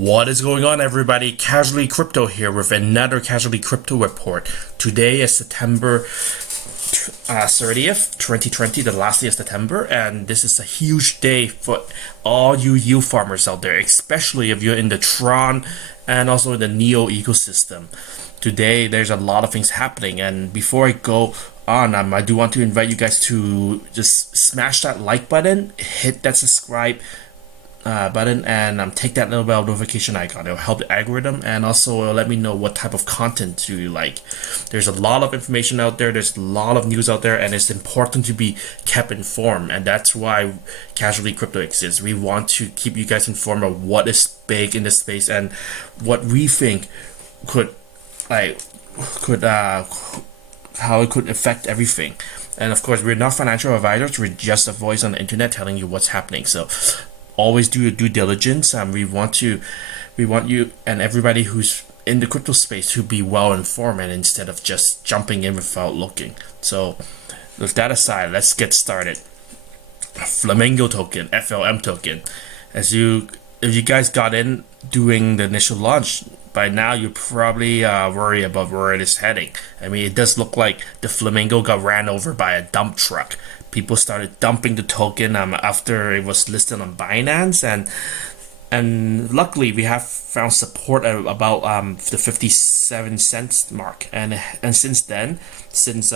What is going on, everybody? Casually Crypto here with another Casually Crypto report. Today is September 30th, 2020, the last day of September, and this is a huge day for all you yield farmers out there, especially if you're in the Tron and also in the Neo ecosystem. Today, there's a lot of things happening, and before I go on, I do want to invite you guys to just smash that like button, hit that subscribe button, and take that little bell notification icon. It'll help the algorithm, and also it'll let me know what type of content do you like. There's a lot of information out there, there's a lot of news out there, and it's important to be kept informed, and that's why Casually Crypto exists. We want to keep you guys informed of what is big in this space and what we think could how it could affect everything. And of course, we're not financial advisors, we're just a voice on the internet telling you what's happening. So always do your due diligence. We want you and everybody who's in the crypto space to be well informed, and instead of just jumping in without looking. So with that aside, let's get started. Flamingo token, FLM token. If you guys got in during the initial launch, by now you probably worry about where it is heading. I mean, it does look like the Flamingo got ran over by a dump truck. People started dumping the token after it was listed on Binance, and luckily we have found support at about the 57 cents mark, and since then, since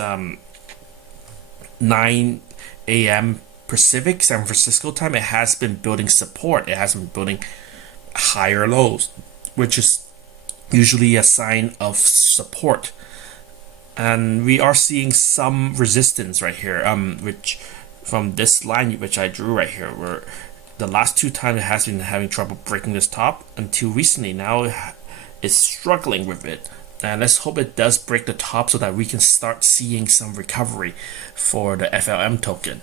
9 a.m. Pacific San Francisco time, it has been building support. It has been building higher lows, which is usually a sign of support. And we are seeing some resistance right here, which from this line which I drew right here, where the last two times it has been having trouble breaking this top until recently. Now it's struggling with it, and let's hope it does break the top so that we can start seeing some recovery for the FLM token.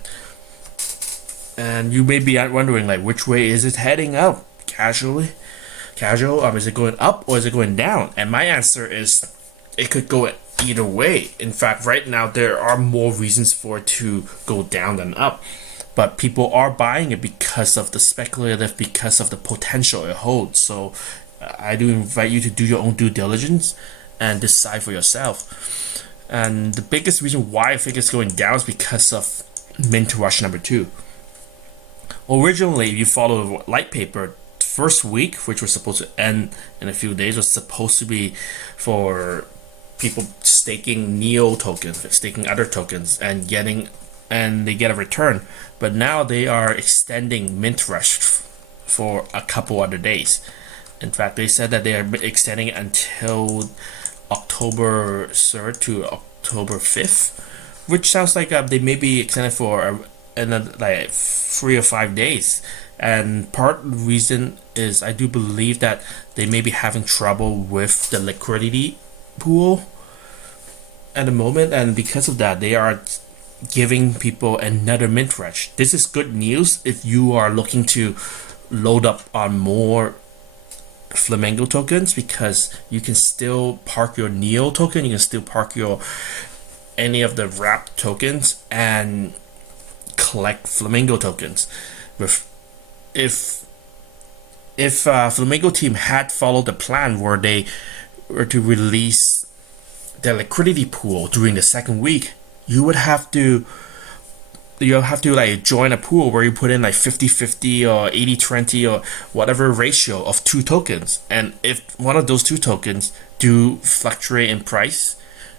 And you may be wondering, like, which way is it heading up? Casual, is it going up or is it going down? And my answer is it could go either way. In fact, right now there are more reasons for it to go down than up, but people are buying it because of the speculative, because of the potential it holds. So I do invite you to do your own due diligence and decide for yourself. And the biggest reason why I think it's going down is because of mint rush number 2. Originally, if you follow the light paper, first week, which was supposed to end in a few days, was supposed to be for people staking Neo tokens, staking other tokens, and they get a return. But now they are extending mint rush for a couple other days. In fact, they said that they are extending it until October 3rd to October 5th, which sounds like they may be extended for another like 3 or 5 days. And part of the reason is I do believe that they may be having trouble with the liquidity pool at the moment, and because of that they are giving people another mint rush. This is good news if you are looking to load up on more Flamingo tokens, because you can still park your Neo token, you can still park your any of the wrapped tokens and collect Flamingo tokens. If Flamingo team had followed the plan where they were to release the liquidity pool during the second week, you have to like join a pool where you put in like 50-50 or 80-20 or whatever ratio of 2 tokens, and if one of those 2 tokens do fluctuate in price,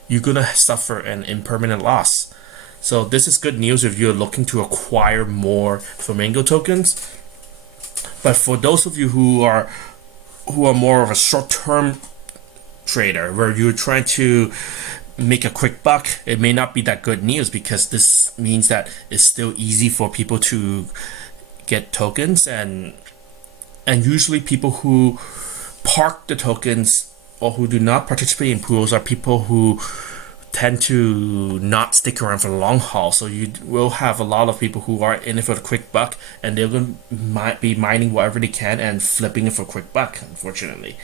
you're gonna suffer an impermanent loss. So this is good news if you're looking to acquire more Flamingo tokens. But for those of you who are more of a short-term trader, where you're trying to make a quick buck, it may not be that good news, because this means that it's still easy for people to get tokens, and usually people who park the tokens or who do not participate in pools are people who tend to not stick around for the long haul. So you will have a lot of people who are in it for the quick buck, and they're going to be mining whatever they can and flipping it for a quick buck, unfortunately.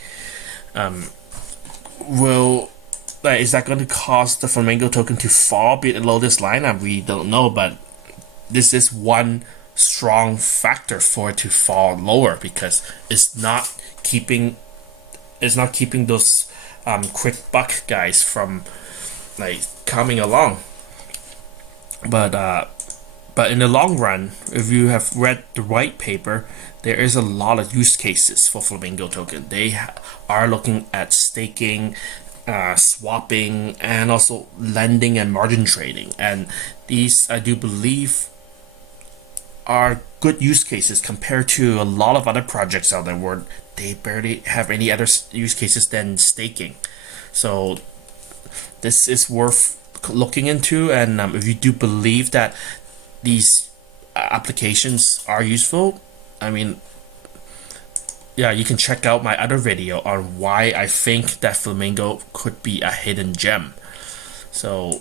Is that going to cause the Flamingo token to fall below this line? We don't know, but this is one strong factor for it to fall lower, because it's not keeping those quick buck guys from like coming along. But in the long run, if you have read the white paper, there is a lot of use cases for Flamingo token. They are looking at staking, swapping, and also lending and margin trading. And these, I do believe, are good use cases compared to a lot of other projects out there where they barely have any other use cases than staking. So this is worth looking into. And if you do believe that these applications are useful, I mean, yeah, you can check out my other video on why I think that Flamingo could be a hidden gem. So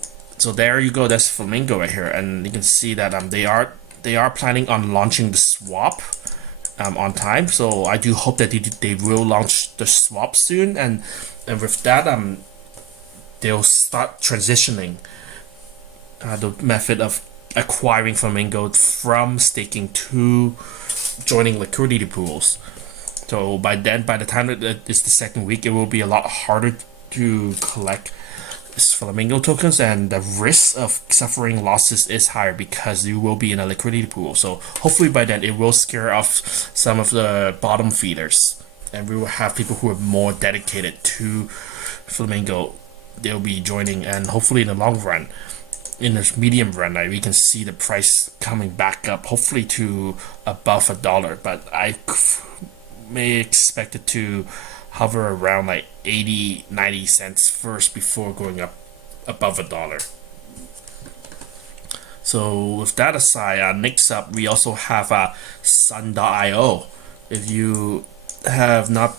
there you go. That's Flamingo right here, and you can see that they are planning on launching the swap on time. So I do hope that they will launch the swap soon, and with that they'll start transitioning the method of acquiring Flamingo from staking to joining liquidity pools. So by the time it's the second week, it will be a lot harder to collect Flamingo tokens, and the risk of suffering losses is higher because you will be in a liquidity pool. So hopefully by then it will scare off some of the bottom feeders, and we will have people who are more dedicated to Flamingo. They'll be joining, and hopefully in the long run, in the medium run, we can see the price coming back up, hopefully to above $1. But I may expect it to hover around like 80-90 cents first before going up above $1. So with that aside, next up we also have SUN.io. If you have not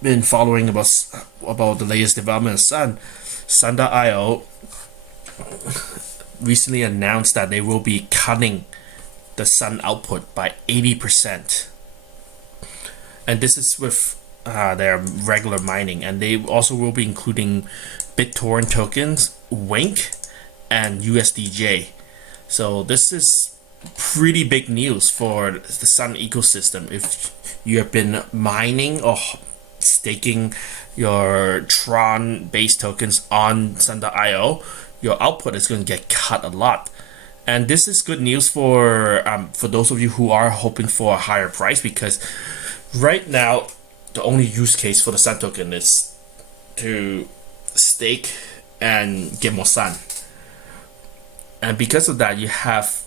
been following about the latest development of SUN.io recently announced that they will be cutting the SUN output by 80%, and this is with their regular mining, and they also will be including BitTorrent tokens, Wink, and USDJ. So this is pretty big news for the SUN ecosystem. If you have been mining or staking your Tron based tokens on SUN.io, your output is going to get cut a lot. And this is good news for those of you who are hoping for a higher price, because right now the only use case for the SUN token is to stake and get more SUN. And because of that, you have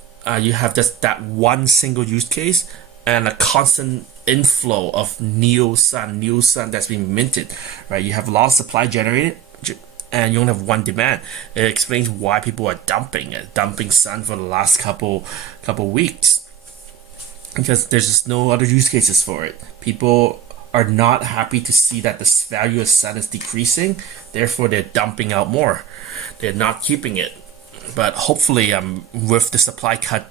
just that one single use case and a constant inflow of new SUN that's being minted, right? You have a lot of supply generated, and you only have one demand. It explains why people are dumping SUN for the last couple weeks, because there's just no other use cases for it. People are not happy to see that the value of SUN is decreasing, therefore they're dumping out more. They're not keeping it. But hopefully with the supply cut,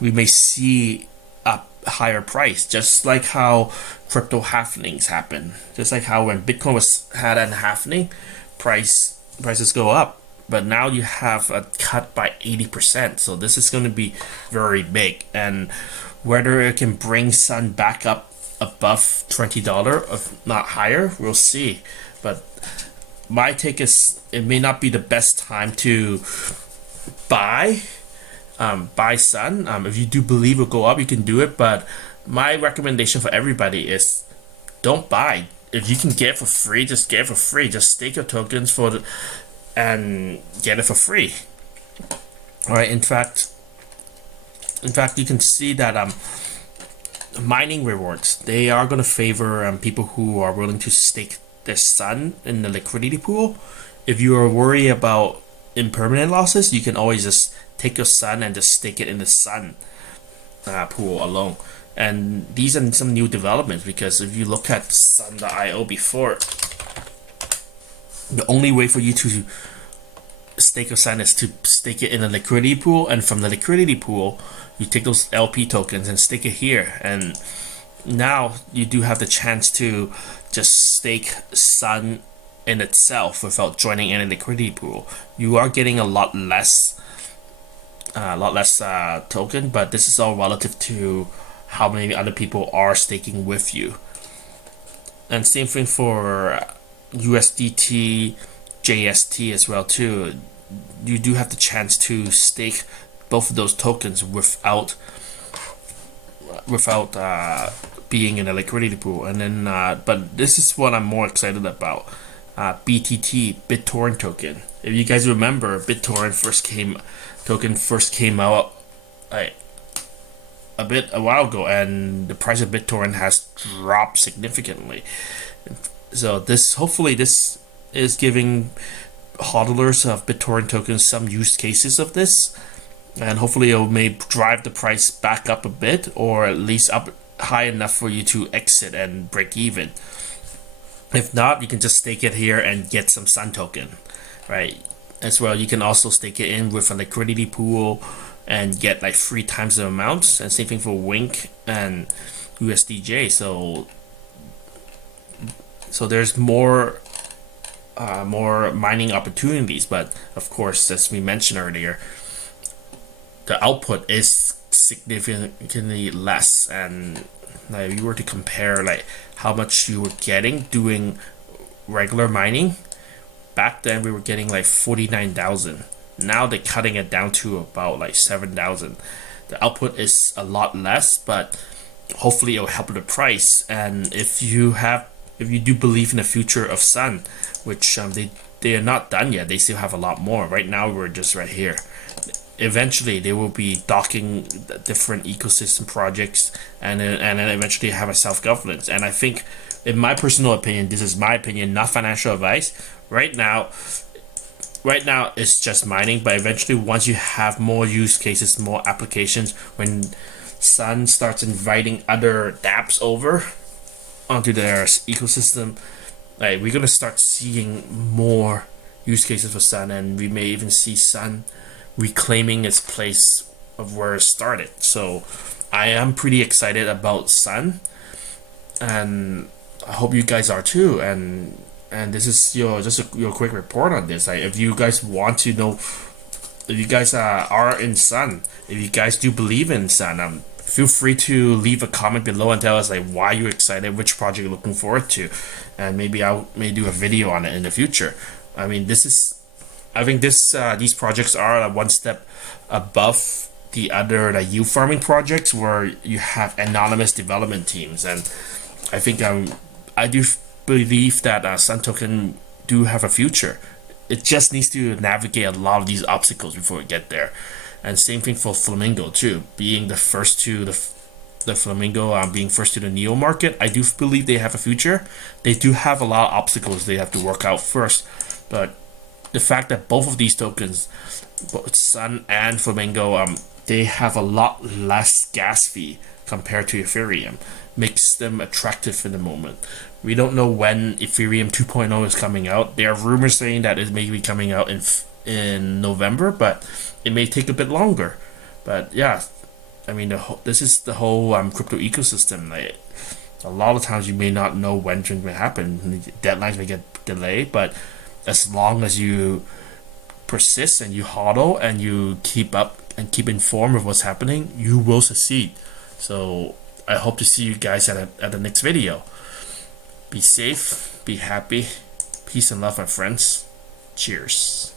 we may see a higher price, just like how crypto halvenings happen. Just like how when Bitcoin had a halvening, prices go up. But now you have a cut by 80%. So this is going to be very big. And whether it can bring SUN back up above $20, if not higher, we'll see. But my take is it may not be the best time to buy SUN. If you do believe it'll go up, you can do it. But my recommendation for everybody is don't buy. If you can get it for free, just get it for free. Just stake your tokens and get it for free. All right. In fact, you can see that mining rewards, they are going to favor people who are willing to stake their SUN in the liquidity pool. If you are worried about impermanent losses, you can always just take your SUN and just stake it in the SUN pool alone. And these are some new developments, because if you look at SUN.io before, the only way for you to stake your SUN is to stake it in a liquidity pool, and from the liquidity pool you take those LP tokens and stake it here. And now you do have the chance to just stake SUN in itself without joining any liquidity pool. You are getting a lot less a lot less token, but this is all relative to how many other people are staking with you. And same thing for USDT, JST as well too. You do have the chance to stake both of those tokens without being in a liquidity pool. And then, but this is what I'm more excited about. BTT, BitTorrent token. If you guys remember, BitTorrent first came out a while ago, and the price of BitTorrent has dropped significantly. So hopefully this is giving hodlers of BitTorrent tokens some use cases of this, and hopefully it may drive the price back up a bit, or at least up high enough for you to exit and break even. If not, you can just stake it here and get some Sun token, right? As well, you can also stake it in with a liquidity pool and get like 3 times the amount. And same thing for Wink and USDJ. So there's more mining opportunities, but of course, as we mentioned earlier, the output is significantly less. And like, if you were to compare like how much you were getting doing regular mining, back then we were getting like 49,000. Now they're cutting it down to about like 7,000. The output is a lot less, but hopefully it'll help the price. And if you do believe in the future of Sun, which they are not done yet, they still have a lot more. Right now we're just right here. Eventually they will be docking different ecosystem projects, and then eventually have a self-governance. And I think, in my personal opinion, this is my opinion, not financial advice, right now it's just mining, but eventually once you have more use cases, more applications, when Sun starts inviting other dApps over onto their ecosystem, like, we're gonna start seeing more use cases for Sun, and we may even see Sun reclaiming its place of where it started. So I am pretty excited about Sun, and I hope you guys are too. And this is your quick report on this. Like, if you guys want to know, if you guys are in Sun, if you guys do believe in Sun, feel free to leave a comment below and tell us like why you're excited, which project you're looking forward to, and maybe I may do a video on it in the future. I mean, I think these projects are one step above the other like yield farming projects, where you have anonymous development teams. And I think I do believe that Sun token do have a future. It just needs to navigate a lot of these obstacles before it get there. And same thing for Flamingo too, being the first to the Flamingo being first to the Neo market. I do believe they have a future. They do have a lot of obstacles they have to work out first, but the fact that both of these tokens, both Sun and Flamingo, they have a lot less gas fee compared to Ethereum, makes them attractive in the moment. We don't know when Ethereum 2.0 is coming out. There are rumors saying that it may be coming out in November, but it may take a bit longer. But yeah, I mean, this is the whole crypto ecosystem. Like, a lot of times you may not know when things may happen. Deadlines may get delayed, but as long as you persist and you hodl and you keep up and keep informed of what's happening, you will succeed. So I hope to see you guys at the next video. Be safe, be happy, peace and love, my friends. Cheers.